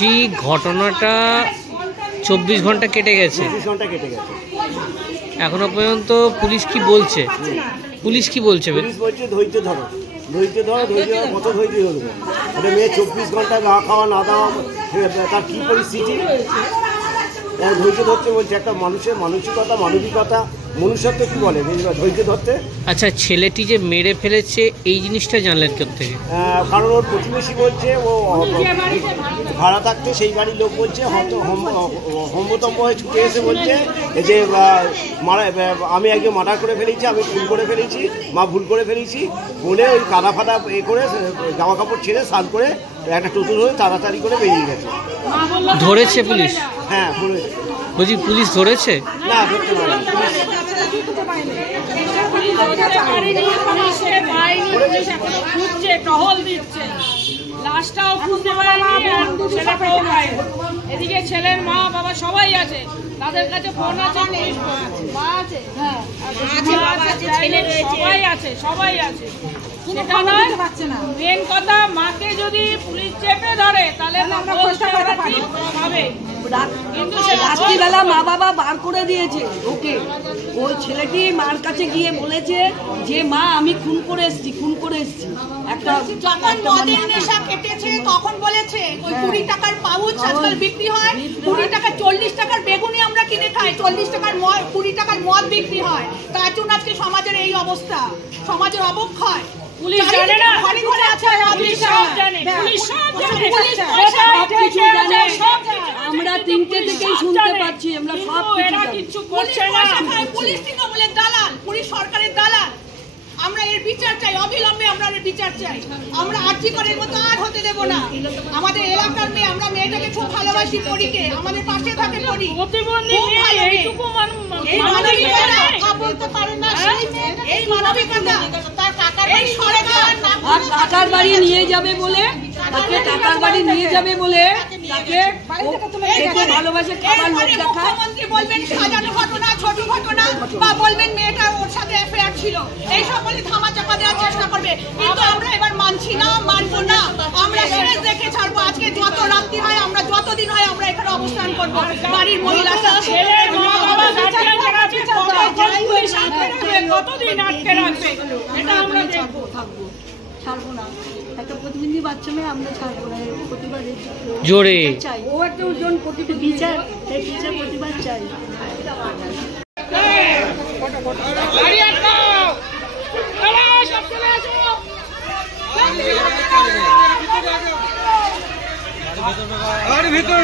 বলছি ঘটনাটা 24 ঘন্টা কেটে গেছে, 24 ঘন্টা কেটে গেছে, এখনো পর্যন্ত পুলিশ কি বলছে? পুলিশ কি বলছে? পুলিশ বলছে ধৈর্য ধরো, ধৈর্য ধরো, ধৈর্য ধরো। কত ধৈর্য ধরবো? এটা মেয়ে 24 ঘন্টা না খাওয়া না দেওয়া, তার কী পরিস্থিতি, ধৈর্য ধরতে বলছে। একটা মানুষের মানসিকতা, মানবিকতা, মনুষ্যত্ব কি বলে ধৈর্য ধরতে। আচ্ছা, ছেলেটি যে মেরে ফেলেছে এই জিনিসটা জানলেন কোত্থেকে? কারণ ওর প্রতিবেশী বলছে ও ভাড়া থাকতে, সেই বাড়ির লোক বলছে হম্বতম্ব হয়ে ছুটে এসে বলছে যে আমি একজন মার্ডার করে ফেলেছি, আমি ভুল করে ফেলেছি, মা ভুল করে ফেলেছি বলে ওই কাদা ফাদা করে জামা কাপড় ছেড়ে স্নান করে একটা টুতুর হয়ে তাড়াতাড়ি করে বেরিয়ে গেছে। ধরেছে পুলিশ? হ্যাঁ ধরেছে। বলছি পুলিশ ধরেছে? না ধরতে পারেনি এদিকে ছেলের মা বাবা সবাই আছে, তাদের কাছে ফোন আছে, সবাই আছে। সেটা নয়, মেন কথা মাকে যদি পুলিশ চেপে ধরে তাহলে হবে, কিন্তু রাত্রিবেলা মা বাবা বার করে দিয়েছে ওকে। ওই ছেলেটি মার কাছে গিয়ে বলেছে যে মা আমি খুন করে এসেছি। একটা যখন মদের নেশা কেটেছে তখন বলেছে ওই 20 টাকার পাউচ আজকাল বিক্রি হয়, 20 টাকা 40 টাকার বেগুনি আমরা কিনে খাই, 40 টাকার 20 টাকার মদ বিক্রি হয়। তার জন্য আজকে সমাজের এই অবস্থা, সমাজের অবক্ষয়। পুলিশ জানে না, ঘরে ঘরে আছে, পুলিশ সব জানে, পুলিশ সব জানে, আমরা 3টে থেকেই শুনতে পাচ্ছি, আমরা সব কিছু করছে না। পুলিশ তৃণমূলের দালাল, পুলিশ সরকারের দালাল। আমরা এর বিচার চাই, অবিলম্বে আমরা এর বিচার চাই। আমরা আর্থিকের মতো আর হতে দেব না। আমাদের এলাকার মেয়ে, আমরা মেয়েটাকে খুব ভালোবাসি, পরীকে আমাদের পাশে থাকে, পরী প্রতিবন্ধী মেয়ে, এইটুকু বলতে পারে না, এই মানবিকতা তার কাকার এই সরকার আর কাকার বাড়ি নিয়ে যাবে বলে, তাকে কাকার বাড়ি নিয়ে যাবে বলে তাকে ভালোবাসে খাবার লোক দেখায়। মুখ্যমন্ত্রী বলবেন সাজানো ঘটনা, ছোট ঘটনা, বা বলবেন মেয়েটা ওর সাথে অ্যাফেয়ার ছিল, এই সকলে ধামা চাপা দেওয়ার চেষ্টা করবে। কিন্তু আমরা এবার মানছি না, মানবো না। আমরা শেষ দেখে ছাড়বো। আজকে যত রাত্রি হয়, আমরা যতদিন হয় আমরা এখানে অবস্থান করবো। বাড়ির মহিলা ছেলের মা বাবা কতদিন আটকে রাখবে, এটা আমরা দেখবো, ছাড়বো না। একটা প্রতিবন্ধী বাচ্চা মেয়ে আমরা ছাড়বো না, প্রতিবার জোরে চাই। ও একটা ওজন বিচার, প্রতিবার চাই। ভিতরে